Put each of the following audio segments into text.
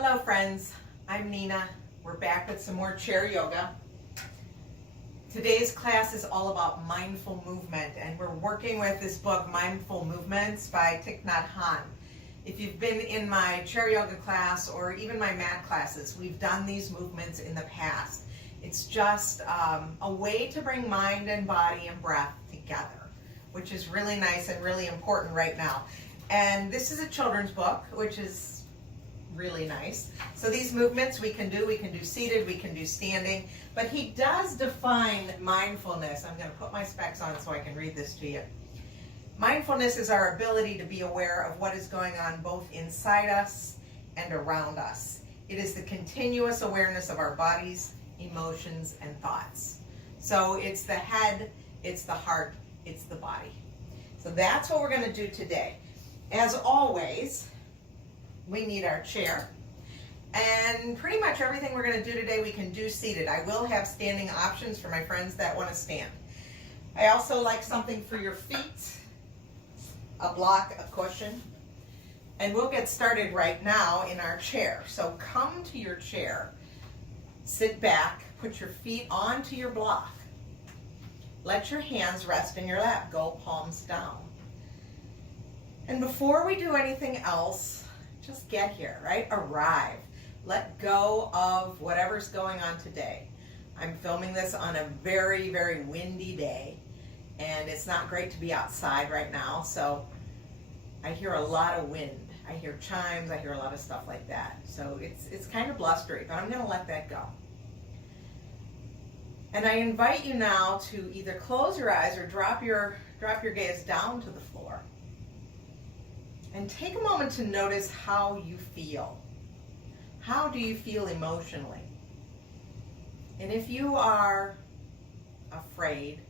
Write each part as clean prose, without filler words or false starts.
Hello friends, I'm Nina. We're back with some more chair yoga. Today's class is all about mindful movement, and we're working with this book, Mindful Movements by Thich Nhat Hanh. If you've been in my chair yoga class or even my mat classes, we've done these movements in the past. It's just a way to bring mind and body and breath together, which is really nice and really important right now. And this is a children's book, which is really nice. So these movements we can do seated, we can do standing, but he does define mindfulness. I'm going to put my specs on so I can read this to you. Mindfulness is our ability to be aware of what is going on both inside us and around us. It is the continuous awareness of our bodies, emotions, and thoughts. So it's the head, it's the heart, it's the body. So that's what we're going to do today. As always, we need our chair. And pretty much everything we're going to do today we can do seated. I will have standing options for my friends that want to stand. I also like something for your feet, a block, a cushion. And we'll get started right now in our chair. So come to your chair, sit back, put your feet onto your block. Let your hands rest in your lap, go palms down. And before we do anything else, just get here, right? Arrive. Let go of whatever's going on today. I'm filming this on a very, very windy day, and it's not great to be outside right now, so I hear a lot of wind. I hear chimes, I hear a lot of stuff like that. So it's kind of blustery, but I'm going to let that go. And I invite you now to either close your eyes or drop your gaze down to the floor. And take a moment to notice how you feel. How do you feel emotionally? And if you are afraid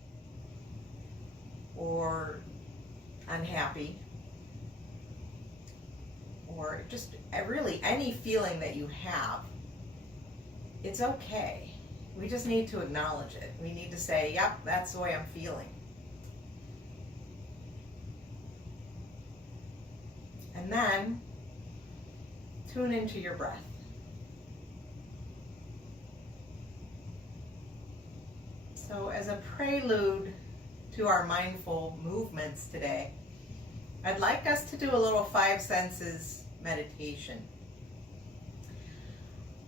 or unhappy, or just really any feeling that you have, it's okay. We just need to acknowledge it. We need to say, yep, that's the way I'm feeling. And then tune into your breath. So as a prelude to our mindful movements today, I'd like us to do a little 5 senses meditation.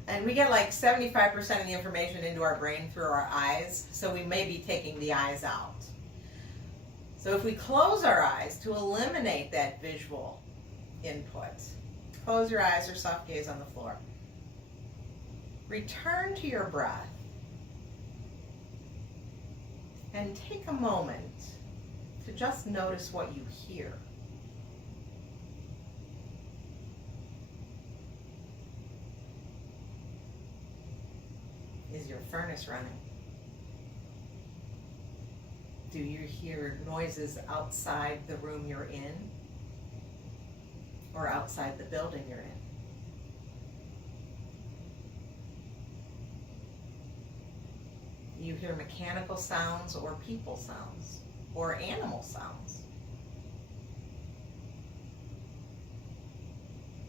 And we get like 75% of the information into our brain through our eyes, so we may be taking the eyes out. So if we close our eyes to eliminate that visual input, close your eyes or soft gaze on the floor. Return to your breath and take a moment to just notice what you hear. Is your furnace running? Do you hear noises outside the room you're in or outside the building you're in? Do you hear mechanical sounds or people sounds or animal sounds?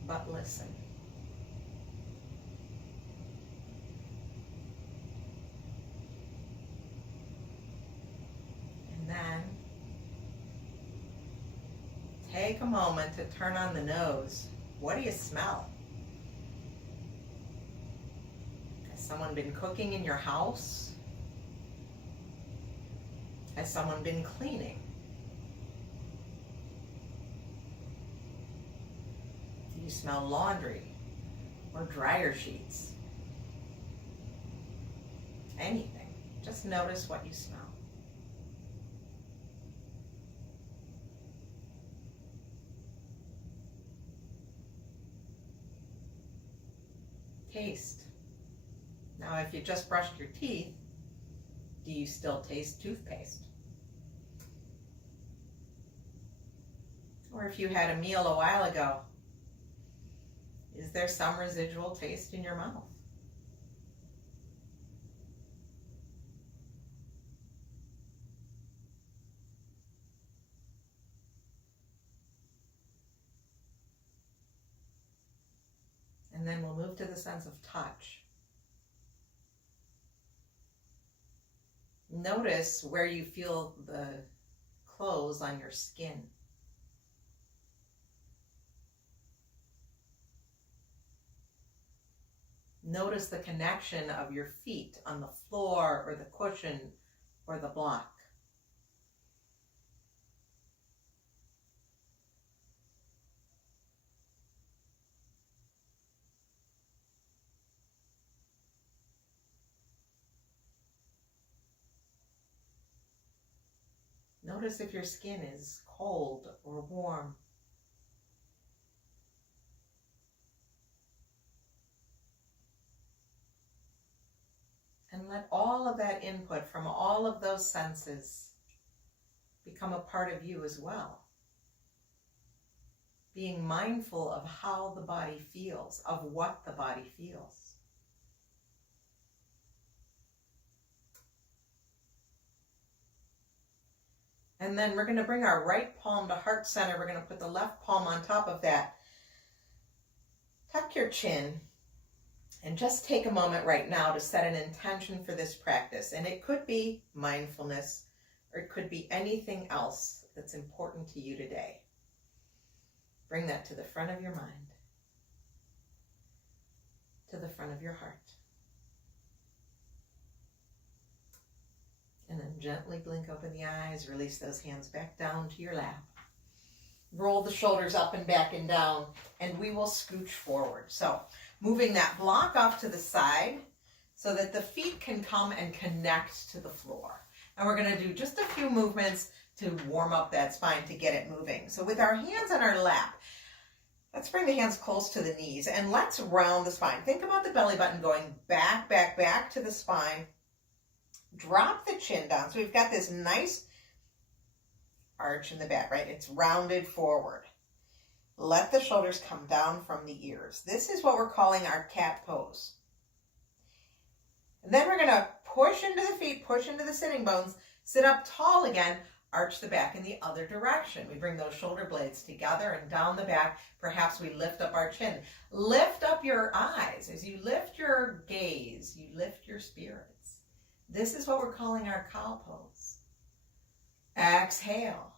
But listen. Then take a moment to turn on the nose. What do you smell? Has someone been cooking in your house? Has someone been cleaning? Do you smell laundry or dryer sheets? Anything. Just notice what you smell. Taste. Now, if you just brushed your teeth, do you still taste toothpaste? Or if you had a meal a while ago, is there some residual taste in your mouth? And then we'll move to the sense of touch. Notice where you feel the clothes on your skin. Notice the connection of your feet on the floor or the cushion or the block. Notice if your skin is cold or warm. And let all of that input from all of those senses become a part of you as well. Being mindful of how the body feels, of what the body feels. And then we're going to bring our right palm to heart center. We're going to put the left palm on top of that. Tuck your chin. And just take a moment right now to set an intention for this practice. And it could be mindfulness, or it could be anything else that's important to you today. Bring that to the front of your mind, to the front of your heart. And then gently blink open the eyes, release those hands back down to your lap. Roll the shoulders up and back and down, and we will scooch forward. So moving that block off to the side so that the feet can come and connect to the floor. And we're going to do just a few movements to warm up that spine to get it moving. So with our hands on our lap, let's bring the hands close to the knees and let's round the spine. Think about the belly button going back, back, back to the spine. Drop the chin down. So we've got this nice arch in the back, right? It's rounded forward. Let the shoulders come down from the ears. This is what we're calling our cat pose. And then we're going to push into the feet, push into the sitting bones, sit up tall again, arch the back in the other direction. We bring those shoulder blades together and down the back. Perhaps we lift up our chin. Lift up your eyes. As you lift your gaze, you lift your spirits. This is what we're calling our cow pose. Exhale.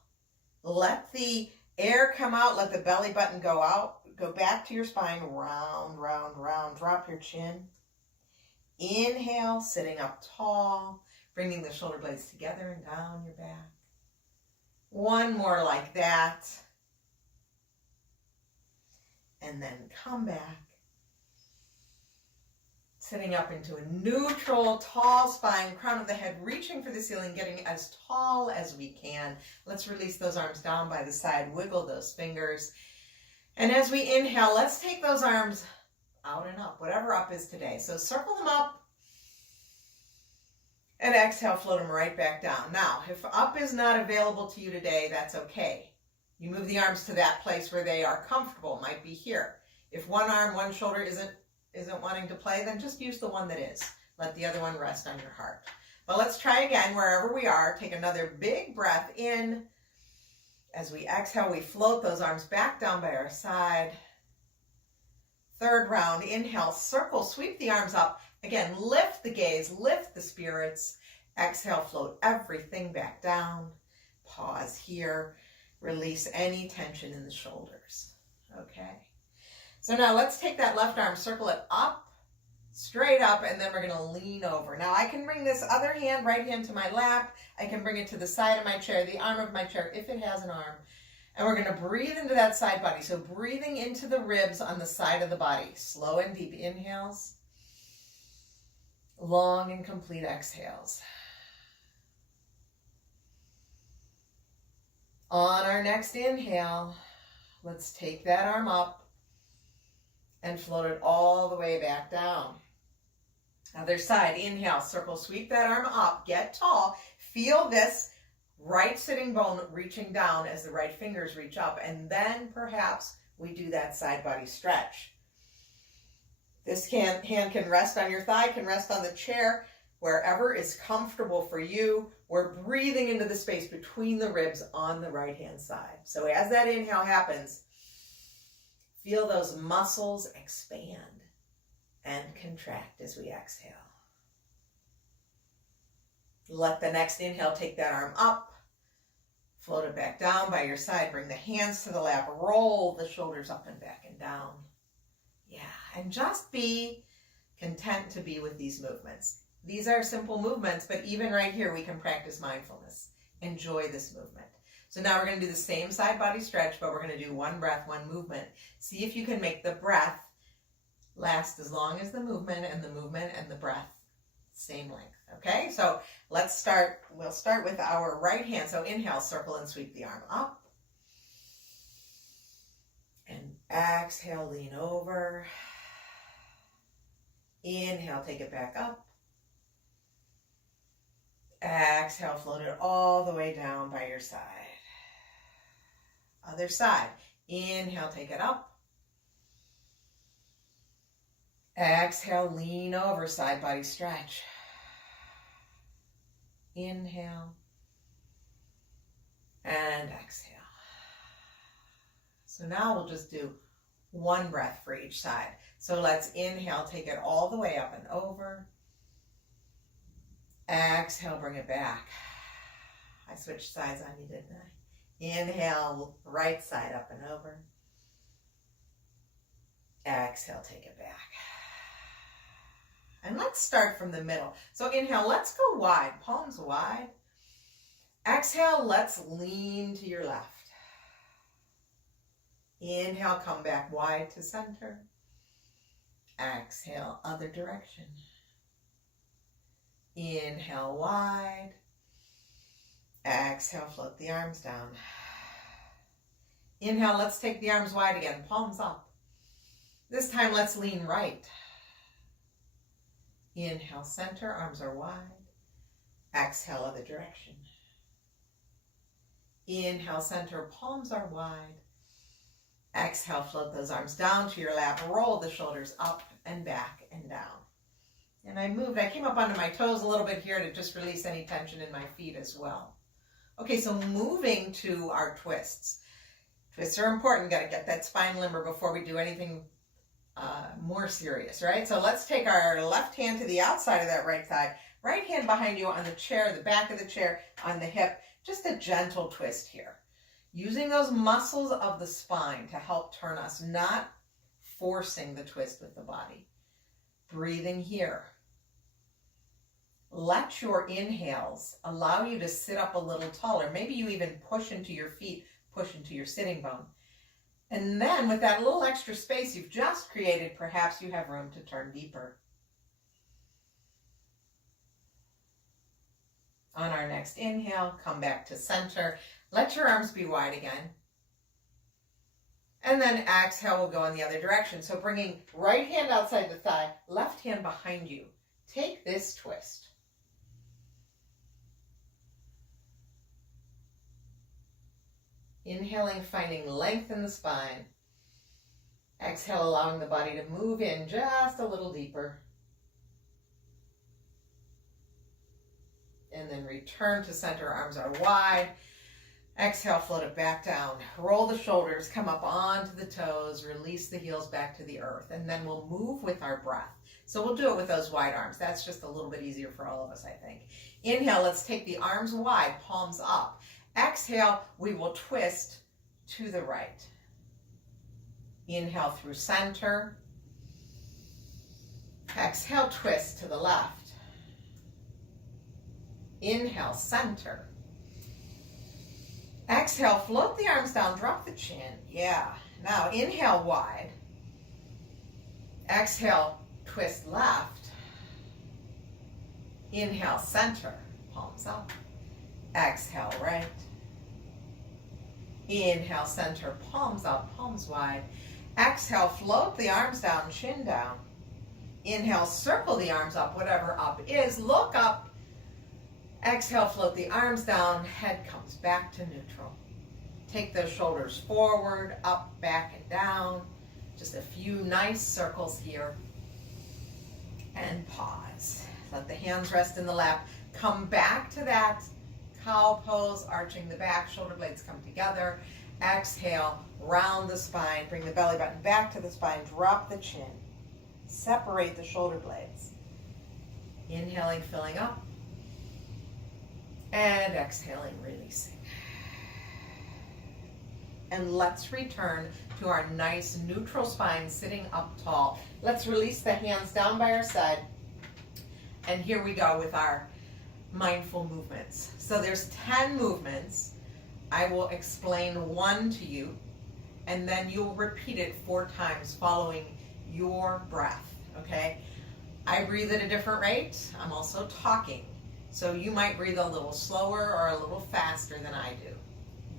Let the air come out. Let the belly button go out. Go back to your spine. Round, round, round. Drop your chin. Inhale, sitting up tall. Bringing the shoulder blades together and down your back. One more like that. And then come back. Sitting up into a neutral, tall spine, crown of the head, reaching for the ceiling, getting as tall as we can. Let's release those arms down by the side, wiggle those fingers. And as we inhale, let's take those arms out and up, whatever up is today. So circle them up and exhale, float them right back down. Now, if up is not available to you today, that's okay. You move the arms to that place where they are comfortable, might be here. If one arm, one shoulder isn't wanting to play, then just use the one that is. Let the other one rest on your heart. But let's try again wherever we are. Take another big breath in. As we exhale, we float those arms back down by our side. Third round, inhale, circle, sweep the arms up. Again, lift the gaze, lift the spirits. Exhale, float everything back down. Pause here. Release any tension in the shoulders. Okay. So now let's take that left arm, circle it up, straight up, and then we're going to lean over. Now I can bring this other hand, right hand to my lap. I can bring it to the side of my chair, the arm of my chair, if it has an arm. And we're going to breathe into that side body. So breathing into the ribs on the side of the body. Slow and deep inhales. Long and complete exhales. On our next inhale, let's take that arm up and float it all the way back down. Other side, inhale, circle, sweep that arm up, get tall. Feel this right sitting bone reaching down as the right fingers reach up, and then perhaps we do that side body stretch. This hand can rest on your thigh, can rest on the chair, wherever is comfortable for you. We're breathing into the space between the ribs on the right hand side. So as that inhale happens, feel those muscles expand. and contract as we exhale. Let the next inhale take that arm up. Float it back down by your side. Bring the hands to the lap. Roll the shoulders up and back and down. Yeah, and just be content to be with these movements. These are simple movements, but even right here, we can practice mindfulness. Enjoy this movement. So now we're going to do the same side body stretch, but we're going to do one breath, one movement. See if you can make the breath last as long as the movement and the breath, same length. Okay, so let's start. We'll start with our right hand. So inhale, circle and sweep the arm up. And exhale, lean over. Inhale, take it back up. Exhale, float it all the way down by your side. Other side. Inhale, take it up. Exhale, lean over, side body stretch. Inhale and exhale. So now we'll just do one breath for each side. So let's inhale, take it all the way up and over. Exhale, bring it back. I switched sides on you, didn't I? Inhale, right side up and over. Exhale, take it back. And let's start from the middle. So inhale, let's go wide, palms wide. Exhale, let's lean to your left. Inhale, come back wide to center. Exhale, other direction. Inhale, wide. Exhale, float the arms down. Inhale, let's take the arms wide again, palms up. This time, let's lean right. Inhale, center, arms are wide. Exhale, other direction. Inhale, center, palms are wide. Exhale, float those arms down to your lap. Roll the shoulders up and back and down. And I came up onto my toes a little bit here to just release any tension in my feet as well. Okay, so moving to our twists. Twists are important. Got to get that spine limber before we do anything more serious, right? So let's take our left hand to the outside of that right thigh. Right hand behind you on the chair, the back of the chair, on the hip. Just a gentle twist here. Using those muscles of the spine to help turn us, not forcing the twist with the body. Breathing here. Let your inhales allow you to sit up a little taller. Maybe you even push into your feet, push into your sitting bone. And then with that little extra space you've just created, perhaps you have room to turn deeper. On our next inhale, come back to center. Let your arms be wide again. And then exhale, we'll go in the other direction. So bringing right hand outside the thigh, left hand behind you. Take this twist. Inhaling, finding length in the spine. Exhale, allowing the body to move in just a little deeper. And then return to center, arms are wide. Exhale, float it back down. Roll the shoulders, come up onto the toes, release the heels back to the earth, and then we'll move with our breath. So we'll do it with those wide arms. That's just a little bit easier for all of us, I think. Inhale, let's take the arms wide, palms up. Exhale, we will twist to the right. Inhale through center. Exhale, twist to the left. Inhale, center. Exhale, float the arms down, drop the chin. Yeah. Now inhale wide. Exhale, twist left. Inhale, center, palms up. Exhale, right. Inhale, center, palms up, palms wide. Exhale, float the arms down, chin down. Inhale, circle the arms up, whatever up is. Look up. Exhale, float the arms down, head comes back to neutral. Take those shoulders forward, up, back, and down. Just a few nice circles here. And pause. Let the hands rest in the lap. Come back to that cow pose, arching the back, shoulder blades come together. Exhale, round the spine, bring the belly button back to the spine, drop the chin. Separate the shoulder blades. Inhaling, filling up. And exhaling, releasing. And let's return to our nice neutral spine, sitting up tall. Let's release the hands down by our side. And here we go with our mindful movements. So there's 10 movements. I will explain one to you, and then you'll repeat it 4 times following your breath, okay? I breathe at a different rate. I'm also talking. So you might breathe a little slower or a little faster than I do.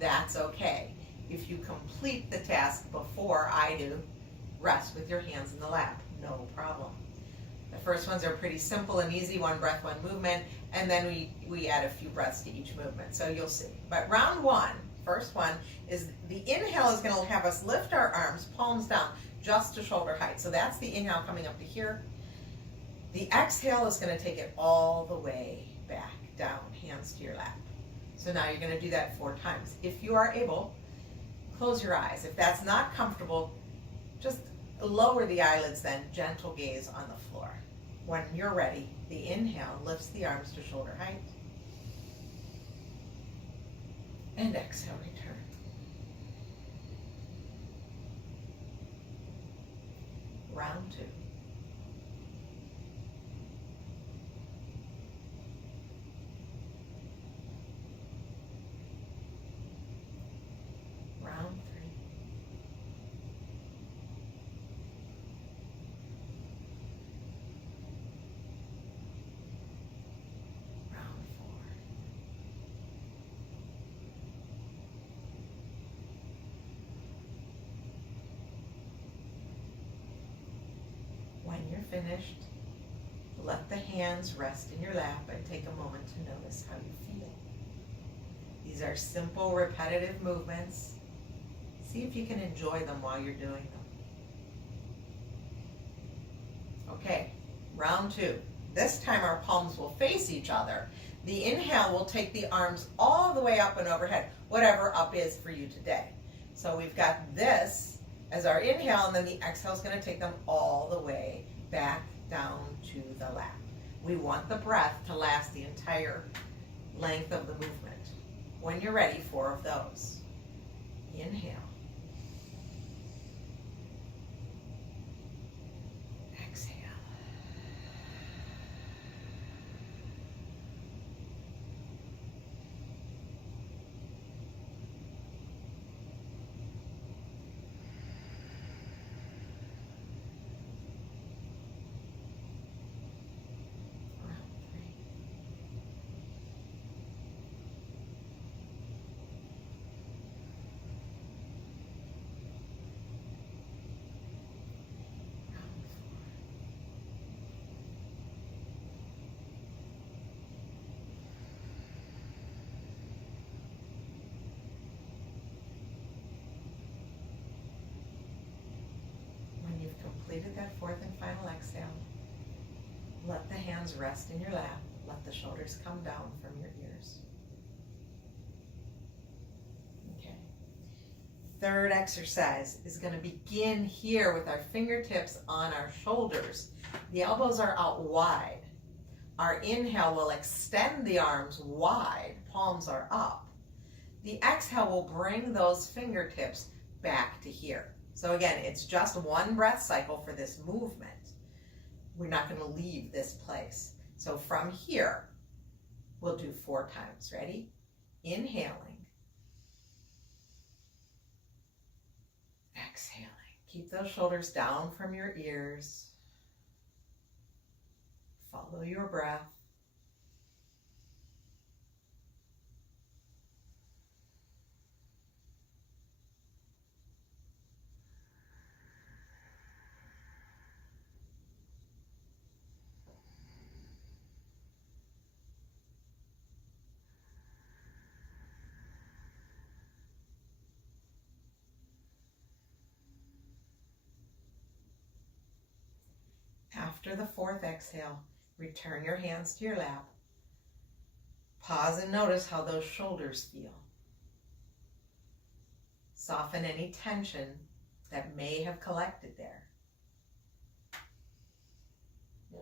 That's okay. If you complete the task before I do, rest with your hands in the lap, no problem. The first ones are pretty simple and easy, 1 breath, 1 movement, and then we add a few breaths to each movement, so you'll see. But round 1, first one, is the inhale is going to have us lift our arms, palms down, just to shoulder height. So that's the inhale coming up to here. The exhale is going to take it all the way back down, hands to your lap. So now you're going to do that 4 times. If you are able, close your eyes. If that's not comfortable, just lower the eyelids then, gentle gaze on the floor. When you're ready, the inhale lifts the arms to shoulder height. And exhale, return. Round 2. Round 3. Round 4. When you're finished, let the hands rest in your lap and take a moment to notice how you feel. These are simple, repetitive movements. See if you can enjoy them while you're doing them. Okay, round 2. This time our palms will face each other. The inhale will take the arms all the way up and overhead, whatever up is for you today. So we've got this as our inhale, and then the exhale is going to take them all the way back down to the lap. We want the breath to last the entire length of the movement. When you're ready, 4 of those. Inhale. Exhale. Completed that 4th and final exhale. Let the hands rest in your lap. Let the shoulders come down from your ears. Okay. 3rd exercise is going to begin here with our fingertips on our shoulders. The elbows are out wide. Our inhale will extend the arms wide. Palms are up. The exhale will bring those fingertips back to here. So again, it's just 1 breath cycle for this movement. We're not going to leave this place. So from here, we'll do 4 times. Ready? Inhaling. Exhaling. Keep those shoulders down from your ears. Follow your breath. After the 4th exhale, return your hands to your lap. Pause and notice how those shoulders feel. Soften any tension that may have collected there.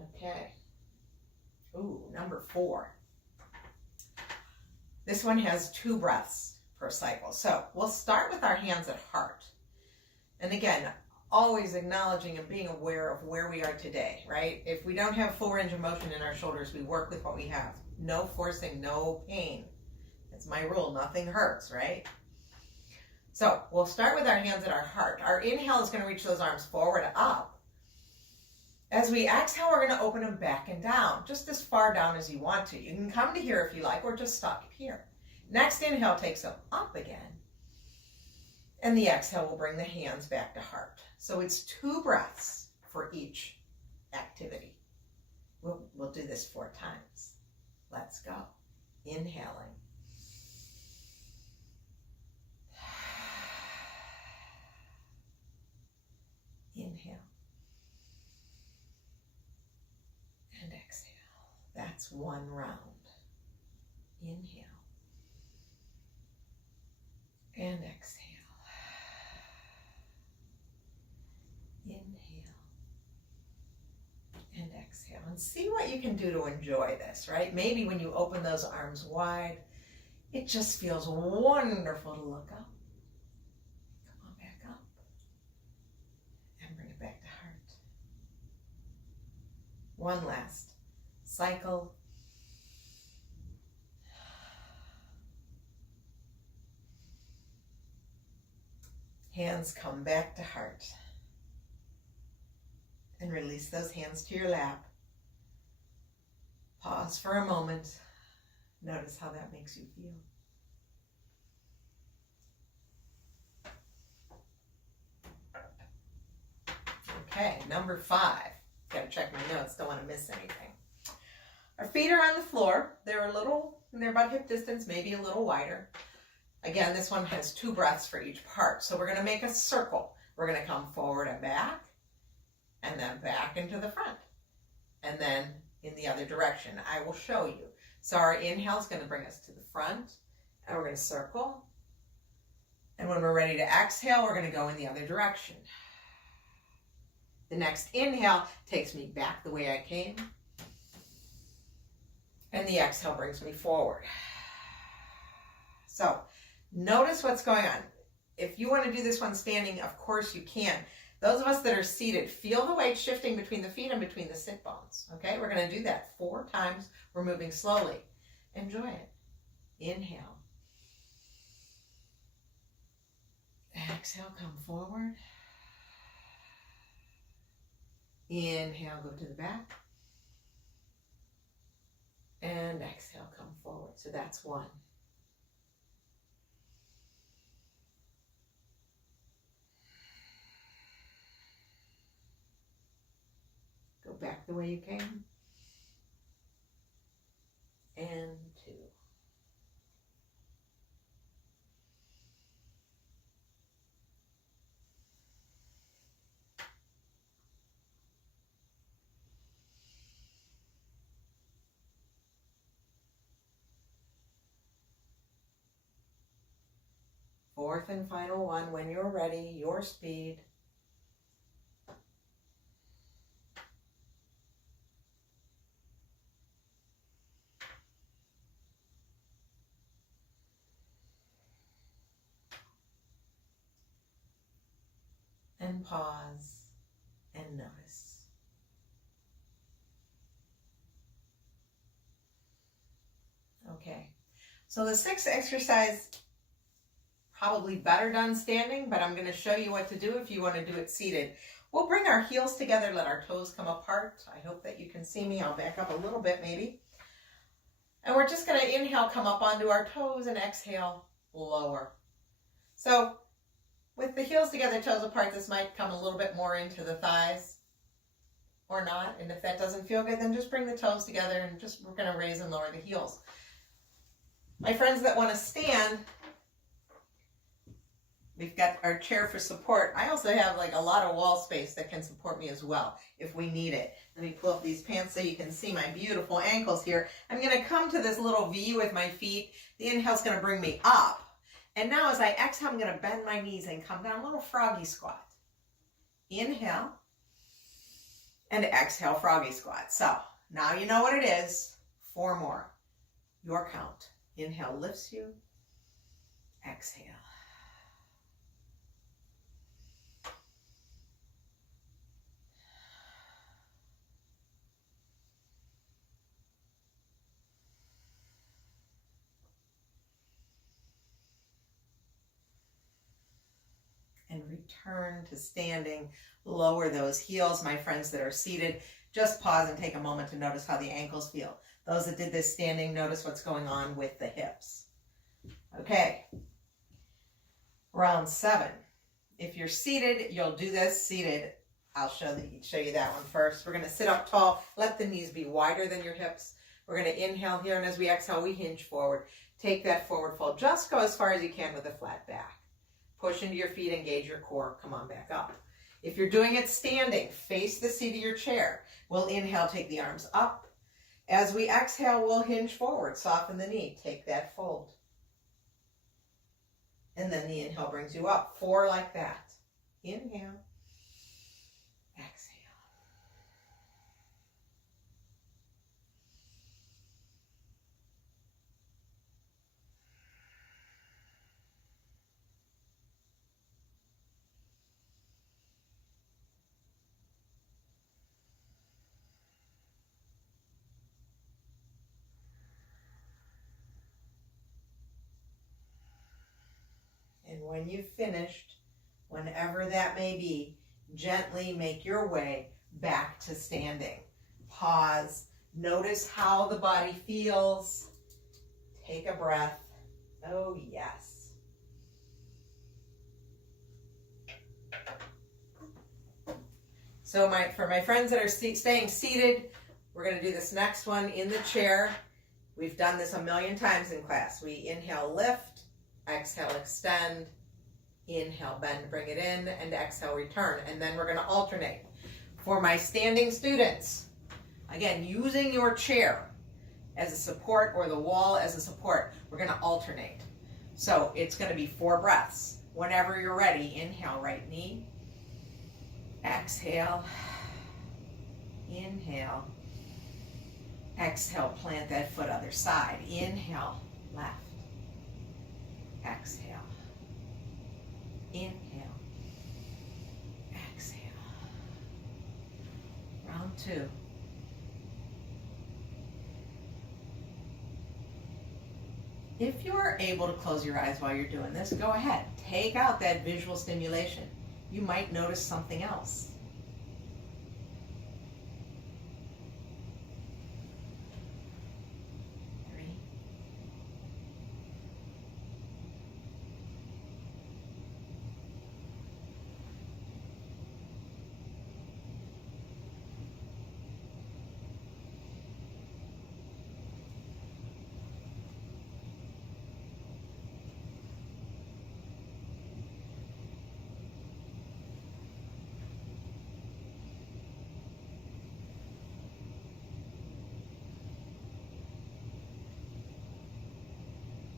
Okay. Ooh, number 4. This one has 2 breaths per cycle. So we'll start with our hands at heart. And again, always acknowledging and being aware of where we are today, right? If we don't have full range of motion in our shoulders, we work with what we have. No forcing, no pain. It's my rule, nothing hurts, right? So we'll start with our hands at our heart. Our inhale is going to reach those arms forward, up. As we exhale, we're going to open them back and down, just as far down as you want to. You can come to here if you like, or just stop here. Next inhale takes them up again. And the exhale will bring the hands back to heart. So it's 2 breaths for each activity. We'll do this 4 times. Let's go. Inhaling. Inhale. And exhale. That's 1 round. Inhale. And exhale. Inhale. And exhale. And see what you can do to enjoy this, right? Maybe when you open those arms wide, it just feels wonderful to look up. Come on back up. And bring it back to heart. 1 last cycle. Hands come back to heart. And release those hands to your lap. Pause for a moment. Notice how that makes you feel. Okay, number 5. Gotta check my notes, don't want to miss anything. Our feet are on the floor. They're about hip distance, maybe a little wider. Again, this one has 2 breaths for each part. So we're going to make a circle. We're going to come forward and back, and then back into the front, and then in the other direction. I will show you. So our inhale is going to bring us to the front, and we're going to circle. And when we're ready to exhale, we're going to go in the other direction. The next inhale takes me back the way I came, and the exhale brings me forward. So notice what's going on. If you want to do this one standing, of course you can. Those of us that are seated, feel the weight shifting between the feet and between the sit bones. Okay, we're going to do that 4 times. We're moving slowly. Enjoy it. Inhale. Exhale, come forward. Inhale, go to the back. And exhale, come forward. So that's 1. Go back the way you came. And 2. Fourth and final one, when you're ready, your speed. And pause and notice. Okay, so the 6th exercise, probably better done standing, but I'm going to show you what to do if you want to do it seated. We'll bring our heels together, let our toes come apart. I hope that you can see me. I'll back up a little bit maybe. And we're just going to inhale, come up onto our toes, and exhale, lower. So with the heels together, toes apart, this might come a little bit more into the thighs or not. And if that doesn't feel good, then just bring the toes together and we're going to raise and lower the heels. My friends that want to stand, we've got our chair for support. I also have like a lot of wall space that can support me as well if we need it. Let me pull up these pants so you can see my beautiful ankles here. I'm going to come to this little V with my feet. The inhale is going to bring me up. And now as I exhale, I'm going to bend my knees and come down, a little froggy squat. Inhale. And exhale, froggy squat. So now you know what it is. 4 more. Your count. Inhale lifts you. Exhale. And return to standing. Lower those heels. My friends that are seated, just pause and take a moment to notice how the ankles feel. Those that did this standing, notice what's going on with the hips. Okay. Round 7. If you're seated, you'll do this seated. I'll show you that one first. We're going to sit up tall. Let the knees be wider than your hips. We're going to inhale here, and as we exhale, we hinge forward. Take that forward fold. Just go as far as you can with a flat back. Push into your feet, engage your core. Come on back up. If you're doing it standing, face the seat of your chair. We'll inhale, take the arms up. As we exhale, we'll hinge forward, soften the knee. Take that fold. And then the inhale brings you up. 4 like that. Inhale. Exhale. And when you've finished, whenever that may be, gently make your way back to standing. Pause. Notice how the body feels. Take a breath. Oh, yes. So for my friends that are staying seated, we're going to do this next one in the chair. We've done this a million times in class. We inhale, lift. Exhale, extend. Inhale, bend, bring it in, and exhale, return. And then we're going to alternate. For my standing students, again, using your chair as a support or the wall as a support, we're going to alternate. So it's going to be 4 breaths. Whenever you're ready, inhale, right knee. Exhale. Inhale. Exhale, plant that foot other side. Inhale, left. Exhale. Inhale. Exhale. Round 2. If you're able to close your eyes while you're doing this, go ahead. Take out that visual stimulation. You might notice something else. 3.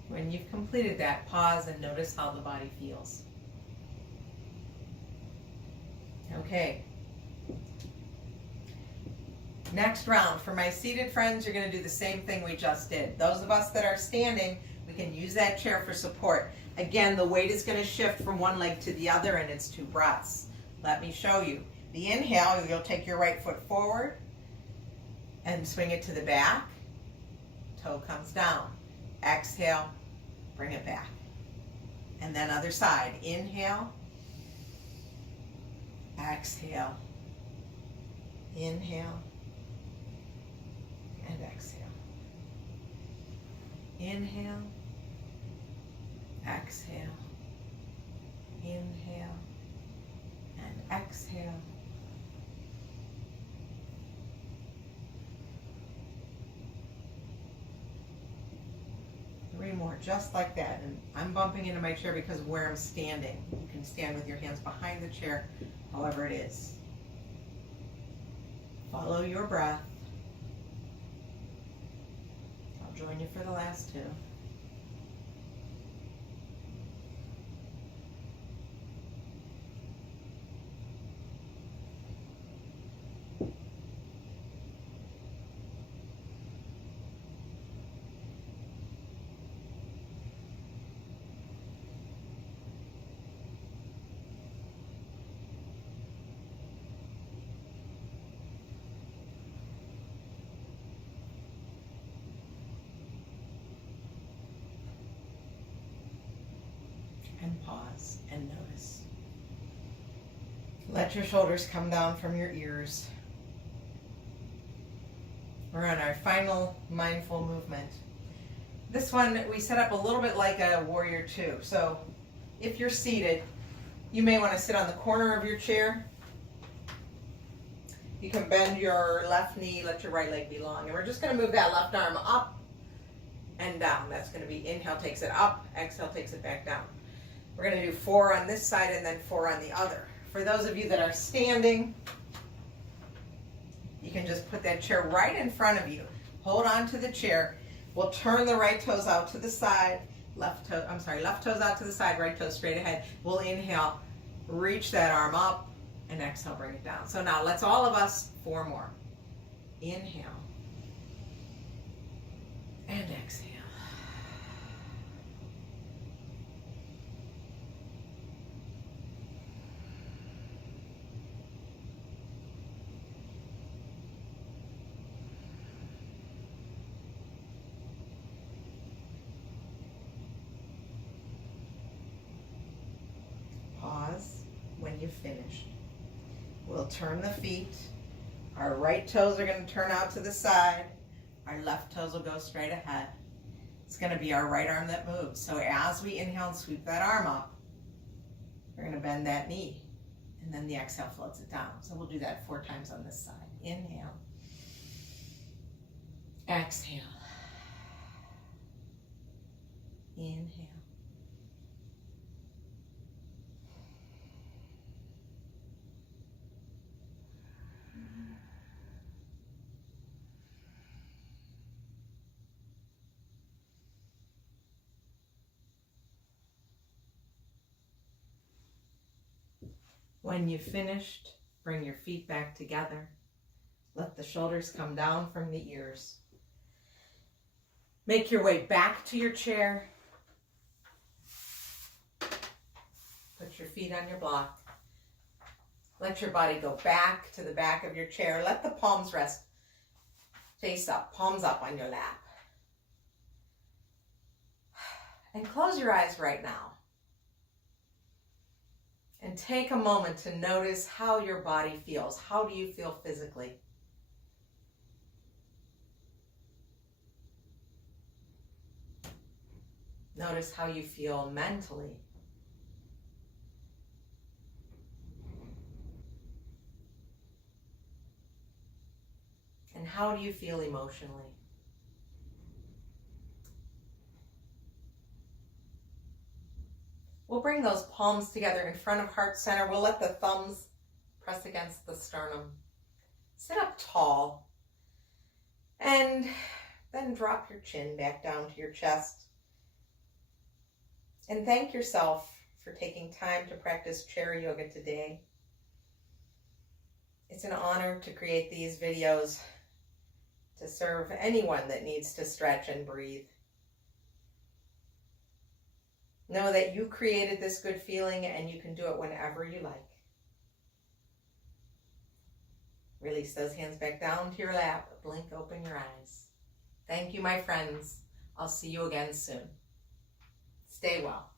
When you've completed that, pause and notice how the body feels. Okay. Next round, for my seated friends, you're going to do the same thing we just did. Those of us that are standing, we can use that chair for support. Again, the weight is going to shift from one leg to the other, and it's 2 breaths. Let me show you. The inhale, you'll take your right foot forward and swing it to the back. Toe comes down. Exhale, bring it back. And then other side. Inhale. Exhale. Inhale. And exhale. Inhale. Exhale. Inhale. And exhale. Three more, just like that. And I'm bumping into my chair because of where I'm standing. You can stand with your hands behind the chair, however it is. Follow your breath. I'll join you for the last 2. and pause and notice. Let your shoulders come down from your ears. We're on our final mindful movement. This one we set up a little bit like a warrior two. So if you're seated, you may want to sit on the corner of your chair. You can bend your left knee, let your right leg be long. And we're just going to move that left arm up and down. That's going to be inhale takes it up, exhale takes it back down. We're going to do 4 on this side and then 4 on the other. For those of you that are standing, you can just put that chair right in front of you. Hold on to the chair. We'll turn the right toes out to the side, left toes out to the side, right toes straight ahead. We'll inhale, reach that arm up, and exhale, bring it down. So now let's all of us 4 more. Inhale and exhale. Pause when you've finished. We'll turn the feet. Our right toes are going to turn out to the side. Our left toes will go straight ahead. It's going to be our right arm that moves. So as we inhale and sweep that arm up, we're going to bend that knee. And then the exhale floats it down. So we'll do that 4 times on this side. Inhale. Exhale. Inhale. When you've finished, bring your feet back together. Let the shoulders come down from the ears. Make your way back to your chair. Put your feet on your block. Let your body go back to the back of your chair. Let the palms rest face up, palms up on your lap. And close your eyes right now. And take a moment to notice how your body feels. How do you feel physically? Notice how you feel mentally. And how do you feel emotionally? We'll bring those palms together in front of heart center. We'll let the thumbs press against the sternum. Sit up tall. And then drop your chin back down to your chest. And thank yourself for taking time to practice chair yoga today. It's an honor to create these videos to serve anyone that needs to stretch and breathe. Know that you created this good feeling and you can do it whenever you like. Release those hands back down to your lap. Blink open your eyes. Thank you, my friends. I'll see you again soon. Stay well.